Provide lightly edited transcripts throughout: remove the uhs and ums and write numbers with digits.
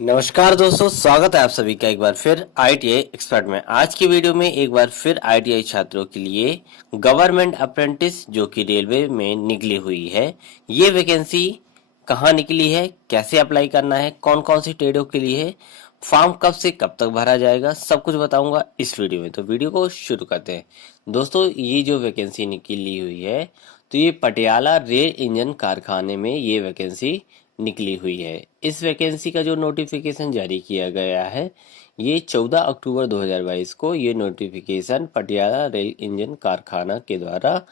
नमस्कार दोस्तों, स्वागत है आप सभी का एक बार फिर आईटीआई एक्सपर्ट में। आज की वीडियो में एक बार फिर आईटीआई छात्रों के लिए गवर्नमेंट अप्रेंटिस जो कि रेलवे में निकली हुई है, ये वैकेंसी कहाँ निकली है, कैसे अप्लाई करना है, कौन कौन सी ट्रेडों के लिए है, फॉर्म कब से कब तक भरा जाएगा, सब कुछ बताऊंगा इस वीडियो में। तो वीडियो को शुरू करते हैं। दोस्तों, ये जो वैकेंसी निकली हुई है, तो ये पटियाला रेल इंजन कारखाने में ये वैकेंसी निकली हुई है। इस वैकेंसी का जो नोटिफिकेशन जारी किया गया है, ये 14 अक्टूबर 2022 को ये नोटिफिकेशन पटियाला रेल इंजन कारखाना के द्वारा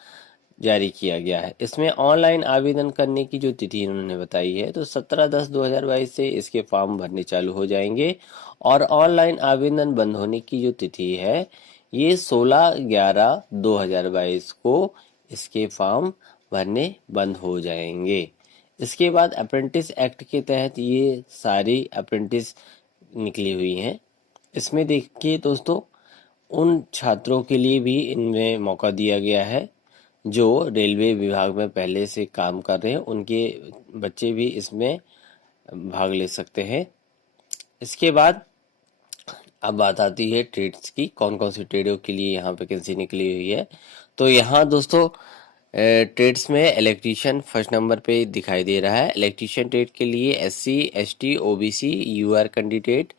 जारी किया गया है। इसमें ऑनलाइन आवेदन करने की जो तिथि इन्होंने बताई है, तो 17/10/2022 से इसके फॉर्म भरने चालू हो जाएंगे और ऑनलाइन आवेदन बंद होने की जो तिथि है, ये 16/11/2022 को इसके फॉर्म भरने बंद हो जाएंगे। इसके बाद अप्रेंटिस एक्ट के तहत ये सारी अप्रेंटिस निकली हुई हैं। इसमें देखिए दोस्तों, उन छात्रों के लिए भी इनमें मौका दिया गया है जो रेलवे विभाग में पहले से काम कर रहे हैं, उनके बच्चे भी इसमें भाग ले सकते हैं। इसके बाद अब बात आती है ट्रेड्स की, कौन कौन सी ट्रेडों के लिए यहाँ वैकेंसी निकली हुई है। तो यहाँ दोस्तों ट्रेड्स में इलेक्ट्रीशियन फर्स्ट नंबर पे दिखाई दे रहा है। इलेक्ट्रीशियन ट्रेड के लिए SC, ST, OBC, UR candidate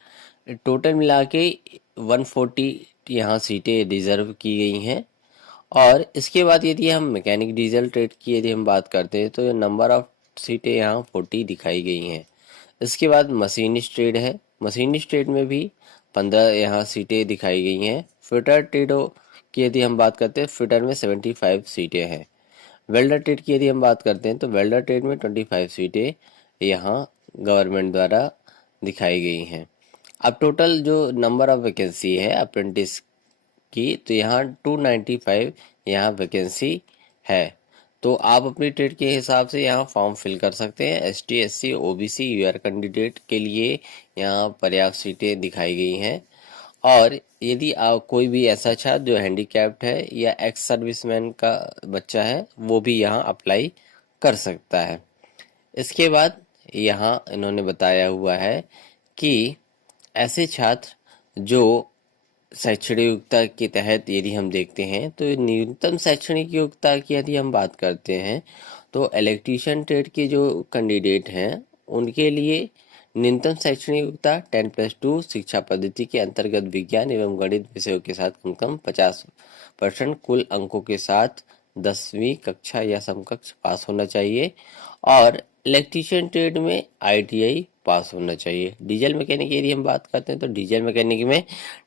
total मिला के 140 यहाँ सीटें रिजर्व की गई हैं। और इसके बाद यदि हम मैकेनिक डीजल ट्रेड की यदि हम बात करते हैं, तो नंबर ऑफ सीटें यहाँ 40 दिखाई गई हैं। इसके बाद मशीनिस्ट ट्रेड है। मशीनिस्ट ट्रेड में भी 15 यहाँ सीटें दिखाई गई हैं। फिटर ट्रेडों की यदि हम बात करते हैं, फिटर में 75 सीटें हैं। वेल्डर ट्रेड की यदि हम बात करते हैं, तो वेल्डर ट्रेड में 25 सीटें यहाँ गवर्नमेंट द्वारा दिखाई गई हैं। अब टोटल जो नंबर ऑफ वैकेंसी है अप्रेंटिस की, तो यहाँ 295 यहाँ वैकेंसी है। तो आप अपनी ट्रेड के हिसाब से यहाँ फॉर्म फिल कर सकते हैं। ST, SC, OBC, UR candidate के लिए यहाँ पर्याप्त सीटें दिखाई गई हैं। और यदि आप कोई भी ऐसा छात्र जो हैंडीकैप्ड है या एक्स सर्विसमैन का बच्चा है, वो भी यहाँ अप्लाई कर सकता है। इसके बाद यहाँ इन्होंने बताया हुआ है कि ऐसे छात्र जो शैक्षणिक योग्यता के तहत यदि हम देखते हैं, तो न्यूनतम शैक्षणिक योग्यता की यदि हम बात करते हैं, तो इलेक्ट्रीशियन ट्रेड के जो कैंडिडेट हैं उनके लिए न्यूनतम शैक्षणिक योग्यता 10+2 शिक्षा पद्धति के अंतर्गत विज्ञान एवं गणित विषयों के साथ कम से कम 50% कुल अंकों के साथ 10वीं कक्षा या समकक्ष पास होना चाहिए। और इलेक्ट्रीशियन ट्रेड में आईटीआई पास होना चाहिए। डीजल मैकेनिक यदि हम बात करते हैं, तो डीजल मैकेनिक में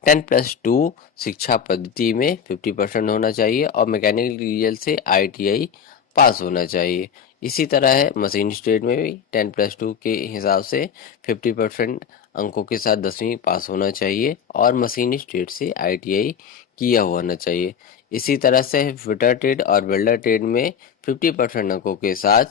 10+2 शिक्षा पद्धति में 50% होना चाहिए और मैकेनिकल डीजल से आईटीआई पास होना चाहिए। इसी तरह है मशीनिस्ट ट्रेड में भी 10+2 के हिसाब से 50% अंकों के साथ 10वीं पास होना चाहिए और मशीनिस्ट ट्रेड से आईटीआई किया होना चाहिए। इसी तरह से फिटर ट्रेड और वेल्डर ट्रेड में 50% अंकों के साथ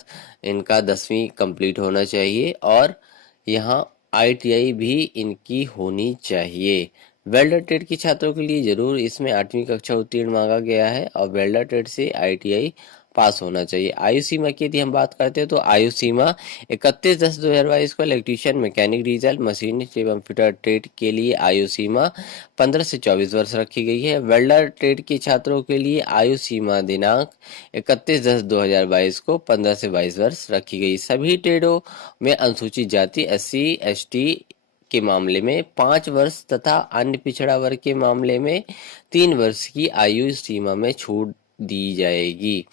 इनका 10वीं कंप्लीट होना चाहिए और यहाँ आईटीआई भी इनकी होनी चाहिए। वेल्डर ट्रेड के छात्रों के लिए जरूर इसमें 8वीं कक्षा उत्तीर्ण मांगा गया है और वेल्डर ट्रेड से आईटीआई पास होना चाहिए। आयु सीमा की यदि हम बात करते हैं, तो आयु सीमा 31/10/2022 को इलेक्ट्रीशियन, मैकेनिक डीजल, मशीनिस्ट एवं फिटर ट्रेड के लिए आयु सीमा 15 से 24 वर्ष रखी गई है। वेल्डर ट्रेड के छात्रों के लिए आयु सीमा दिनांक 31/10/2022 को 15 से 22 वर्ष रखी गई। सभी ट्रेडों में अनुसूचित जाति एससी, एसटी के मामले में 5 वर्ष तथा अन्य पिछड़ा वर्ग के मामले में 3 वर्ष की आयु सीमा में छूट दी जाएगी।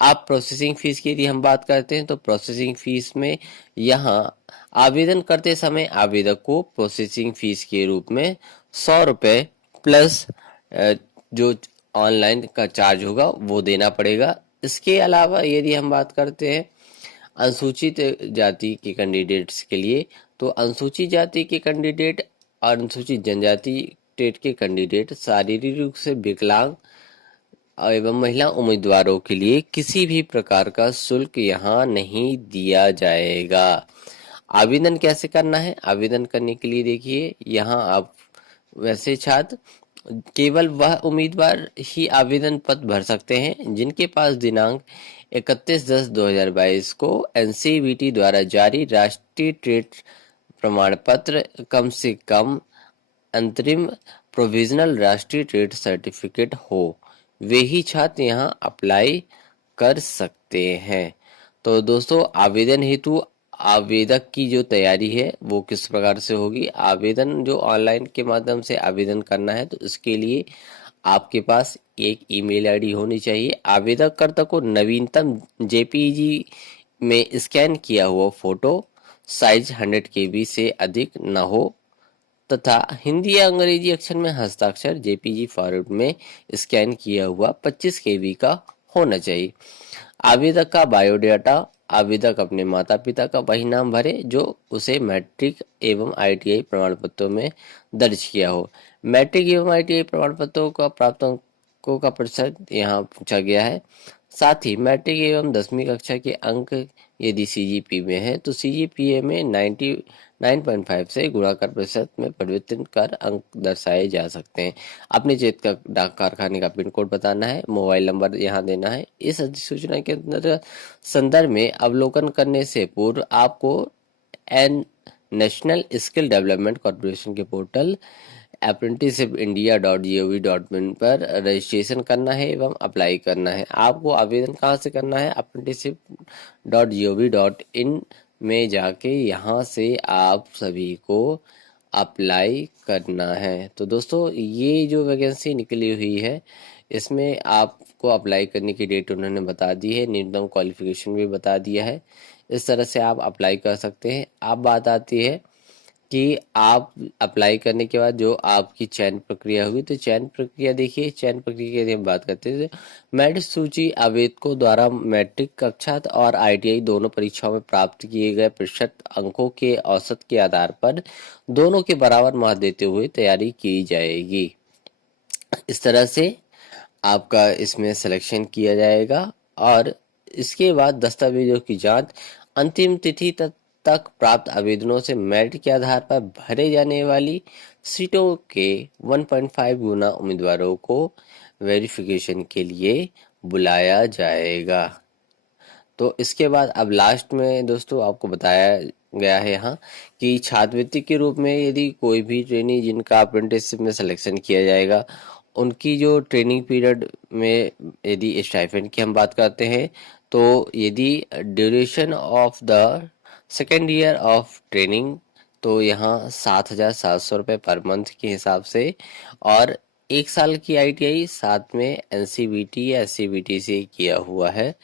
आप प्रोसेसिंग फीस की यदि हम बात करते हैं, तो प्रोसेसिंग फीस में यहाँ आवेदन करते समय आवेदक को प्रोसेसिंग फीस के रूप में 100 रुपये प्लस जो ऑनलाइन का चार्ज होगा वो देना पड़ेगा। इसके अलावा यदि हम बात करते हैं अनुसूचित जाति के कैंडिडेट्स के लिए, तो अनुसूचित जाति के कैंडिडेट और अनुसूचित जनजाति टेट के कैंडिडेट शारीरिक रूप से विकलांग एवं महिला उम्मीदवारों के लिए किसी भी प्रकार का शुल्क यहाँ नहीं दिया जाएगा। आवेदन कैसे करना है? आवेदन करने के लिए देखिए, यहाँ आप वैसे छात्र केवल वह उम्मीदवार ही आवेदन पत्र भर सकते हैं जिनके पास दिनांक 31/10/2022 को एनसीवीटी द्वारा जारी राष्ट्रीय ट्रेड प्रमाण पत्र कम से कम अंतरिम प्रोविजनल राष्ट्रीय ट्रेड सर्टिफिकेट हो, वे ही छात्र यहाँ अप्लाई कर सकते हैं। तो दोस्तों आवेदन हेतु आवेदक की जो तैयारी है वो किस प्रकार से होगी। आवेदन जो ऑनलाइन के माध्यम से आवेदन करना है तो इसके लिए आपके पास एक ईमेल आईडी होनी चाहिए। आवेदककर्ता को नवीनतम जेपीईजी में स्कैन किया हुआ फोटो साइज 100 KB से अधिक न हो तथा हिंदी या अंग्रेजी अक्षर में हस्ताक्षर जेपीजी फॉर्मेट में स्कैन किया हुआ 25 KB का होना चाहिए। आवेदक का बायोडाटा, आवेदक अपने माता पिता का वही नाम भरे जो उसे मैट्रिक एवं ITI प्रमाण पत्रों में दर्ज किया हो। मैट्रिक एवं ITI प्रमाण पत्रों का प्राप्त अंकों का प्रतिशत यहाँ पूछा गया है। साथ ही मैट्रिक एवं 10वीं कक्षा के अंक यदि CGP में है तो CGPA में 99.5 से गुणा कर प्रतिशत में परिवर्तित कर अंक दर्शाए जा सकते हैं। अपने चेत का डाक कारखाने का पिन कोड बताना है, मोबाइल नंबर यहाँ देना है। इस अधिसूचना के अंतर्गत संदर्भ में अवलोकन करने से पूर्व आपको नेशनल स्किल डेवलपमेंट कॉर्पोरेशन के पोर्टल apprenticeshipindia.gov.in पर रजिस्ट्रेशन करना है एवं अप्लाई करना है। आपको आवेदन कहाँ से करना है? apprenticeship.gov.in में जाके यहाँ से आप सभी को अप्लाई करना है। तो दोस्तों ये जो वैकेंसी निकली हुई है इसमें आपको अप्लाई करने की डेट उन्होंने बता दी है, न्यूनतम क्वालिफिकेशन भी बता दिया है। इस तरह से आप अप्लाई कर सकते हैं। अब बात आती है कि आप अप्लाई करने के बाद जो आपकी चयन प्रक्रिया हुई, तो चयन प्रक्रिया देखिए, चयन प्रक्रिया की हम बात करते हैं। मेरिट सूची आवेदकों द्वारा मैट्रिक कक्षा और ITI दोनों परीक्षाओं में प्राप्त किए गए प्रतिशत अंकों के औसत के आधार पर दोनों के बराबर मार्क्स देते हुए तैयारी की जाएगी। इस तरह से आपका इसमें सिलेक्शन किया जाएगा और इसके बाद दस्तावेजों की जांच अंतिम तिथि तक प्राप्त आवेदनों से मेरिट के आधार पर भरे जाने वाली सीटों के 1.5 गुना उम्मीदवारों को वेरिफिकेशन के लिए बुलाया जाएगा। तो इसके बाद अब लास्ट में दोस्तों आपको बताया गया है यहाँ कि छात्रवृत्ति के रूप में यदि कोई भी ट्रेनी जिनका अप्रेंटिसशिप में सिलेक्शन किया जाएगा उनकी जो ट्रेनिंग पीरियड में यदि स्टाइपेंड की हम बात करते हैं तो यदि duration of the second year of training तो यहाँ 7,700 रुपये पर मंथ के हिसाब से और 1 साल की ITI साथ में NCVT या SCVT से किया हुआ है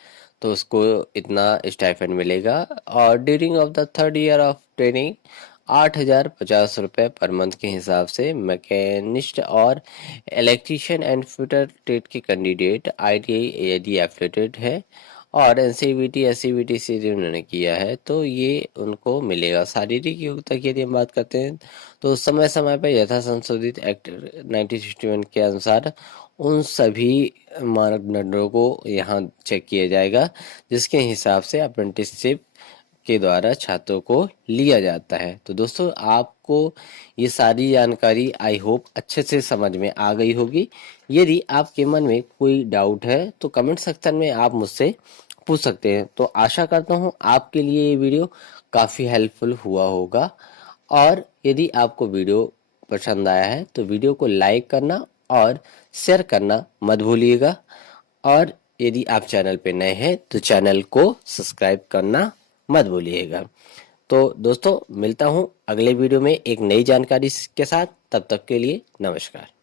तो उसको इतना स्टाइपेंड मिलेगा। और during of the third year of training 8,050 रुपये पर मंथ के हिसाब से मैकेनिस्ट और इलेक्ट्रीशियन एंड फिटर ट्रेड के कैंडिडेट ITI यदि एफिलेटेड है और NCVT SCVT से उन्होंने किया है तो ये उनको मिलेगा। शारीरिक योग्यता की यदि हम बात करते हैं तो समय समय पर यथा संशोधित एक्ट 1961 के अनुसार उन सभी मानदंडों को यहाँ चेक किया जाएगा जिसके हिसाब से अप्रेंटिसशिप के द्वारा छात्रों को लिया जाता है। तो दोस्तों आपको ये सारी जानकारी आई होप अच्छे से समझ में आ गई होगी। यदि आपके मन में कोई डाउट है तो कमेंट सेक्शन में आप मुझसे पूछ सकते हैं। तो आशा करता हूँ आपके लिए ये वीडियो काफ़ी हेल्पफुल हुआ होगा और यदि आपको वीडियो पसंद आया है तो वीडियो को लाइक करना और शेयर करना मत भूलिएगा और यदि आप चैनल पे नए हैं तो चैनल को सब्सक्राइब करना मत भूलिएगा। तो दोस्तों मिलता हूँ अगले वीडियो में एक नई जानकारी के साथ, तब तक के लिए नमस्कार।